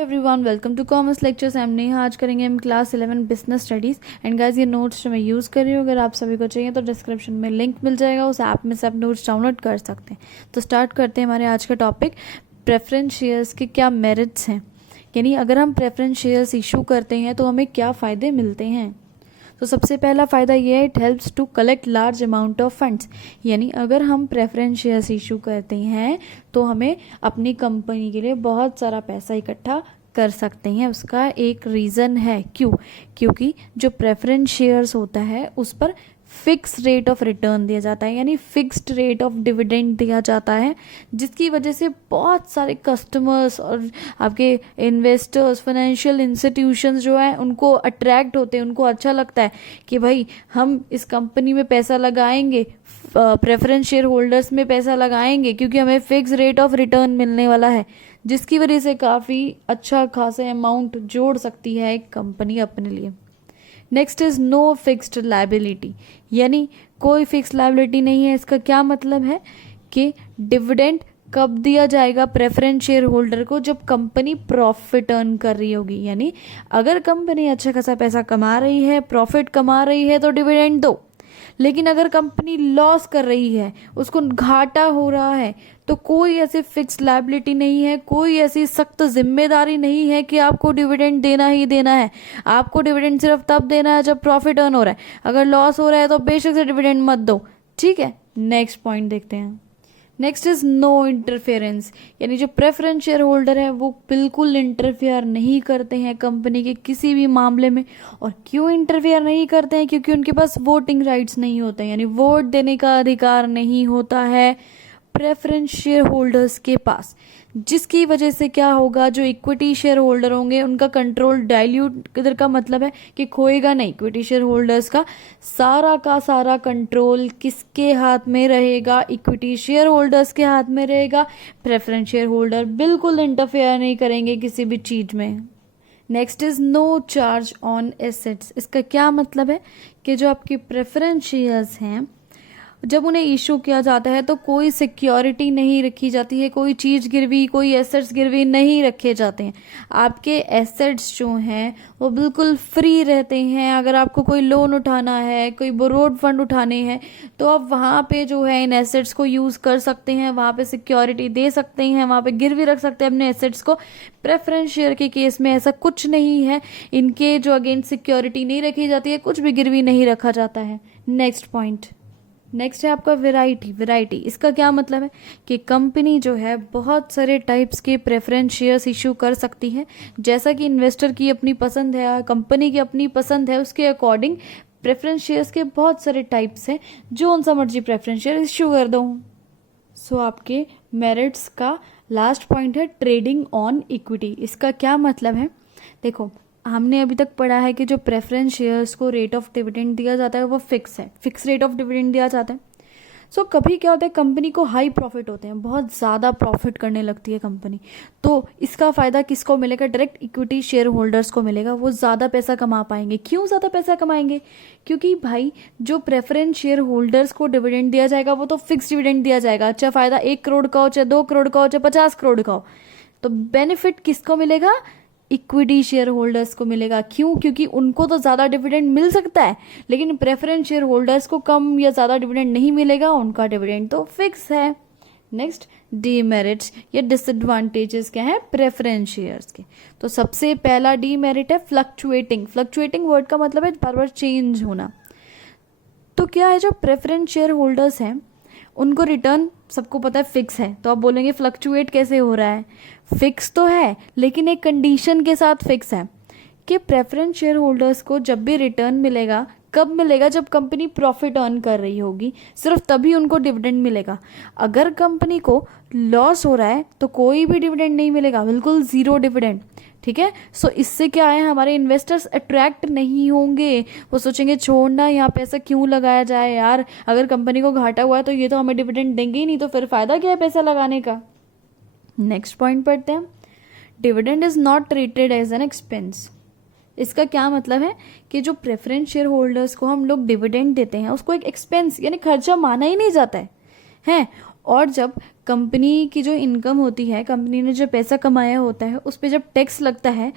Everyone, welcome to commerce lectures. हम नेहा आज करेंगे हम class 11 business studies. And guys, ये नोट्स जो मैं यूज़ कर रही हूँ, अगर आप सभी को चाहिए तो डिस्क्रिप्शन में लिंक मिल जाएगा, उस ऐप में से आप नोट्स डाउनलोड कर सकते हैं। तो स्टार्ट करते हैं हमारे आज का टॉपिक, प्रेफरेंस शेयर्स के क्या मेरिट्स हैं, यानी अगर हम प्रेफरेंस शेयर्स इशू करते हैं तो हमें क्या फ़ायदे मिलते हैं। तो सबसे पहला फ़ायदा ये है, it helps to collect large amount of funds, यानी अगर हम प्रेफरेंस शेयर्स इशू करते हैं तो हमें अपनी कंपनी के लिए बहुत सारा पैसा इकट्ठा कर सकते हैं। उसका एक रीज़न है, क्योंकि जो प्रेफरेंस शेयर्स होता है उस पर फिक्स रेट ऑफ रिटर्न दिया जाता है, यानी फिक्स्ड रेट ऑफ डिविडेंड दिया जाता है, जिसकी वजह से बहुत सारे कस्टमर्स और आपके इन्वेस्टर्स, फाइनेंशियल इंस्टीट्यूशंस जो हैं उनको अट्रैक्ट होते हैं, उनको अच्छा लगता है कि भाई हम इस कंपनी में पैसा लगाएंगे, प्रेफरेंस शेयर होल्डर्स में पैसा लगाएंगे, क्योंकि हमें फिक्स रेट ऑफ रिटर्न मिलने वाला है, जिसकी वजह से काफ़ी अच्छा खासा अमाउंट जोड़ सकती है एक कंपनी अपने लिए। Next is no fixed liability, यानी कोई फिक्स लायबिलिटी नहीं है। इसका क्या मतलब है कि डिविडेंड कब दिया जाएगा प्रेफरेंस शेयर होल्डर को, जब कंपनी प्रॉफिट अर्न कर रही होगी, यानी अगर कंपनी अच्छा खासा पैसा कमा रही है, प्रॉफिट कमा रही है तो डिविडेंड दो। लेकिन अगर कंपनी लॉस कर रही है, उसको घाटा हो रहा है, तो कोई ऐसी फिक्स लायबिलिटी नहीं है, कोई ऐसी सख्त जिम्मेदारी नहीं है कि आपको डिविडेंड देना ही देना है। आपको डिविडेंड सिर्फ तब देना है जब प्रॉफिट अर्न हो रहा है, अगर लॉस हो रहा है तो बेशक से डिविडेंड मत दो। ठीक है, नेक्स्ट पॉइंट देखते हैं। नेक्स्ट इज नो इंटरफेरेंस, यानी जो प्रेफरेंस शेयर होल्डर है वो बिल्कुल इंटरफेयर नहीं करते हैं कंपनी के किसी भी मामले में। और क्यों इंटरफेयर नहीं करते हैं? क्योंकि उनके पास वोटिंग राइट्स नहीं होते हैं, यानी वोट देने का अधिकार नहीं होता है प्रेफरेंस शेयर होल्डर्स के पास, जिसकी वजह से क्या होगा, जो इक्विटी शेयर होल्डर होंगे उनका कंट्रोल डाइल्यूट, किधर का मतलब है कि खोएगा नहीं। इक्विटी शेयर होल्डर्स का सारा कंट्रोल किसके हाथ में रहेगा? इक्विटी शेयर होल्डर्स के हाथ में रहेगा। प्रेफरेंस शेयर होल्डर बिल्कुल इंटरफेयर नहीं करेंगे किसी भी चीज में। Next is no charge on assets. इसका क्या मतलब है कि जो आपके प्रेफरेंस शेयर्स हैं, जब उन्हें इशू किया जाता है तो कोई सिक्योरिटी नहीं रखी जाती है, कोई चीज़ गिरवी, कोई एसेट्स गिरवी नहीं रखे जाते हैं। आपके एसेट्स जो हैं वो बिल्कुल फ्री रहते हैं। अगर आपको कोई लोन उठाना है, कोई बोरोड फंड उठाने हैं, तो आप वहाँ पे जो है इन एसेट्स को यूज़ कर सकते हैं, वहाँ पे सिक्योरिटी दे सकते हैं, वहाँ पे गिरवी रख सकते हैं अपने एसेट्स को। प्रेफरेंस शेयर के केस में ऐसा कुछ नहीं है, इनके जो अगेंस्ट सिक्योरिटी नहीं रखी जाती है, कुछ भी गिरवी नहीं रखा जाता है। नेक्स्ट पॉइंट, नेक्स्ट है आपका वैरायटी। इसका क्या मतलब है कि कंपनी जो है बहुत सारे टाइप्स के प्रेफरेंस शेयर्स इशू कर सकती है, जैसा कि इन्वेस्टर की अपनी पसंद है, कंपनी की अपनी पसंद है, उसके अकॉर्डिंग प्रेफरेंस शेयर्स के बहुत सारे टाइप्स हैं, जो उन सा मर्जी प्रेफरेंस शेयर इशू कर दो। सो आपके मेरिट्स का लास्ट पॉइंट है ट्रेडिंग ऑन इक्विटी। इसका क्या मतलब है? देखो, हमने अभी तक पढ़ा है कि जो प्रेफरेंस शेयर्स को रेट ऑफ डिविडेंड दिया जाता है वो फिक्स है, फिक्स रेट ऑफ डिविडेंड दिया जाता है। सो कभी क्या होता है, कंपनी को हाई प्रॉफिट होते हैं, बहुत ज़्यादा प्रॉफिट करने लगती है कंपनी, तो इसका फ़ायदा किसको मिलेगा? डायरेक्ट इक्विटी शेयर होल्डर्स को मिलेगा। वो ज़्यादा पैसा कमा पाएंगे। क्यों ज़्यादा पैसा कमाएंगे? क्योंकि भाई जो प्रेफरेंस शेयर होल्डर्स को डिविडेंड दिया जाएगा वो तो फिक्स डिविडेंड दिया जाएगा, चाहे फ़ायदा 1 करोड़ का हो, चाहे 2 करोड़ का हो, चाहे 50 करोड़ का हो, तो बेनिफिट किसको मिलेगा? इक्विटी शेयर होल्डर्स को मिलेगा। क्यों? क्योंकि उनको तो ज़्यादा डिविडेंड मिल सकता है, लेकिन प्रेफरेंस शेयर होल्डर्स को कम या ज़्यादा डिविडेंड नहीं मिलेगा, उनका डिविडेंड तो फिक्स है। नेक्स्ट, डीमेरिट्स या डिसएडवांटेजेस क्या है प्रेफरेंस शेयर्स के? तो सबसे पहला डीमेरिट है फ्लक्चुएटिंग वर्ड का मतलब है बार बार चेंज होना। तो क्या है, जो प्रेफरेंस शेयर होल्डर्स हैं उनको रिटर्न सबको पता है फिक्स है, तो आप बोलेंगे फ्लक्चुएट कैसे हो रहा है? फिक्स तो है, लेकिन एक कंडीशन के साथ फिक्स है कि प्रेफरेंस शेयर होल्डर्स को जब भी रिटर्न मिलेगा, कब मिलेगा? जब कंपनी प्रॉफिट अर्न कर रही होगी, सिर्फ तभी उनको डिविडेंड मिलेगा। अगर कंपनी को लॉस हो रहा है तो कोई भी डिविडेंड नहीं मिलेगा, बिल्कुल ज़ीरो डिविडेंड। ठीक है, सो इससे क्या है, हमारे इन्वेस्टर्स अट्रैक्ट नहीं होंगे। वो सोचेंगे छोड़ना, यहाँ पैसा क्यों लगाया जाए यार, अगर कंपनी को घाटा हुआ है तो ये तो हमें डिविडेंड देंगे ही नहीं, तो फिर फ़ायदा क्या है पैसा लगाने का। नेक्स्ट पॉइंट पढ़ते हैं, dividend is not treated as an expense. इसका क्या मतलब है कि जो प्रेफरेंस शेयर होल्डर्स को हम लोग डिविडेंड देते हैं उसको एक एक्सपेंस यानी खर्चा माना ही नहीं जाता है। और जब कंपनी की जो इनकम होती है, कंपनी ने जो पैसा कमाया होता है, उस पर जब टैक्स लगता है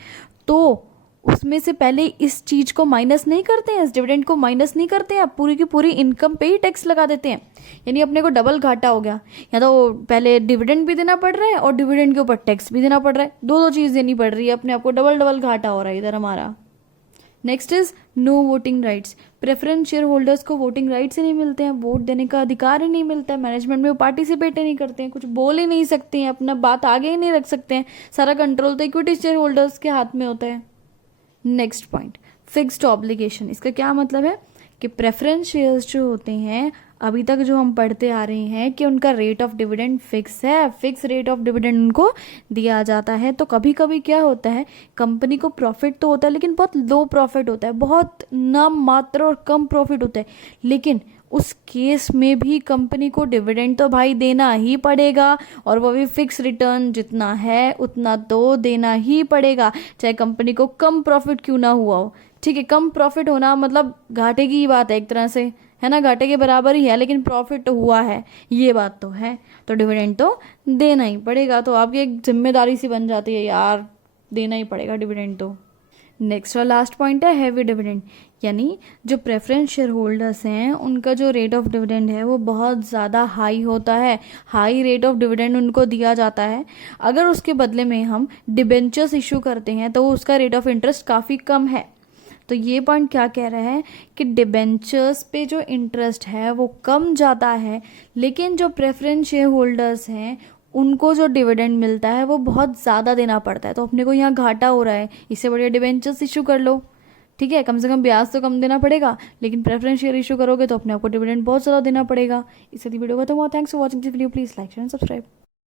तो उसमें से पहले इस चीज को माइनस नहीं करते हैं, इस डिविडेंड को माइनस नहीं करते हैं, आप पूरी की पूरी इनकम पे ही टैक्स लगा देते हैं। यानी अपने को डबल घाटा हो गया, या तो पहले डिविडेंड भी देना पड़ रहा है और डिविडेंड के ऊपर टैक्स भी देना पड़ रहा है, दो दो चीज देनी पड़ रही है, अपने आप को डबल डबल घाटा हो रहा है इधर हमारा। Next is no voting rights. Preference share holders को वोटिंग राइट्स ही नहीं मिलते हैं, वोट देने का अधिकार ही नहीं मिलता है, मैनेजमेंट में वो पार्टिसिपेट ही नहीं करते हैं, कुछ बोल ही नहीं सकते हैं, अपना बात आगे ही नहीं रख सकते हैं, सारा कंट्रोल तो इक्विटी शेयर होल्डर्स के हाथ में होता है। Next point, fixed obligation. इसका क्या मतलब है कि प्रेफरेंस शेयर्स जो होते हैं, अभी तक जो हम पढ़ते आ रहे हैं कि उनका रेट ऑफ डिविडेंड फिक्स है, फिक्स रेट ऑफ डिविडेंड उनको दिया जाता है। तो कभी कभी क्या होता है, कंपनी को प्रॉफिट तो होता है लेकिन बहुत लो प्रॉफिट होता है, बहुत नाम मात्र और कम प्रॉफिट होता है, लेकिन उस केस में भी कंपनी को डिविडेंड तो भाई देना ही पड़ेगा, और वो भी फिक्स रिटर्न जितना है उतना तो देना ही पड़ेगा, चाहे कंपनी को कम प्रॉफिट क्यों ना हुआ हो। ठीक है, कम प्रॉफिट होना मतलब घाटे की ही बात है एक तरह से, है ना, घाटे के बराबर ही है, लेकिन प्रॉफिट तो हुआ है, ये बात तो है, तो डिविडेंड तो देना ही पड़ेगा। तो आपकी एक जिम्मेदारी सी बन जाती है यार, देना ही पड़ेगा डिविडेंड तो। नेक्स्ट और लास्ट पॉइंट है हैवी डिविडेंड, यानी जो प्रेफरेंस शेयर होल्डर्स हैं उनका जो रेट ऑफ डिविडेंड है वो बहुत ज़्यादा हाई होता है, हाई रेट ऑफ डिविडेंड उनको दिया जाता है। अगर उसके बदले में हम डिबेंचर्स इशू करते हैं तो उसका रेट ऑफ इंटरेस्ट काफ़ी कम है। तो ये पॉइंट क्या कह रहा है कि डिबेंचर्स पे जो इंटरेस्ट है वो कम जाता है, लेकिन जो प्रेफरेंस शेयर होल्डर्स हैं उनको जो डिविडेंड मिलता है वो बहुत ज़्यादा देना पड़ता है। तो अपने को यहाँ घाटा हो रहा है, इससे बढ़िया डिबेंचर्स इशू कर लो। ठीक है, कम से कम ब्याज तो कम देना पड़ेगा, लेकिन प्रेफरेंस शेयर इशू करोगे तो अपने आपको डिविडेंड बहुत ज़्यादा देना पड़ेगा। इससे वीडियो खत्म हुआ। Thanks for watching this video, please like share and subscribe.